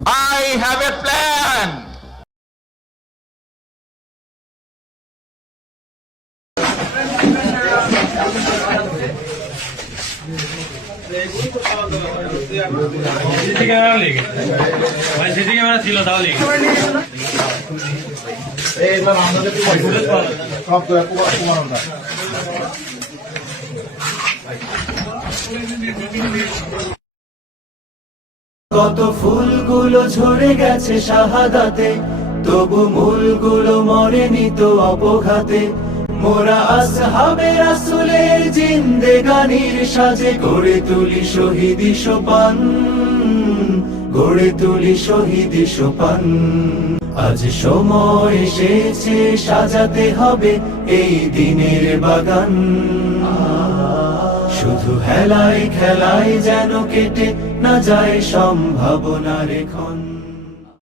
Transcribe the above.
I have a plan. CC camera লেগে ভাই, CC camera ছিল তাও লেগে কত ফুলগুলো ঝরে গেছে শাহাদাতে, তবু মূলগুলো মরেনি তো অপঘাতে। মোরা আসহাবে রাসূলের জিন্দেগানির সাজে গড়ে তুলি শহীদি সোপান, গড়ে তুলি শহীদি সোপান। আজ সময় এসেছে সাজাতে হবে এই দিনের বাগান। শুধু হেলায় খেলায় যেন কেটে না যায় সম্ভাবনার ক্ষণ।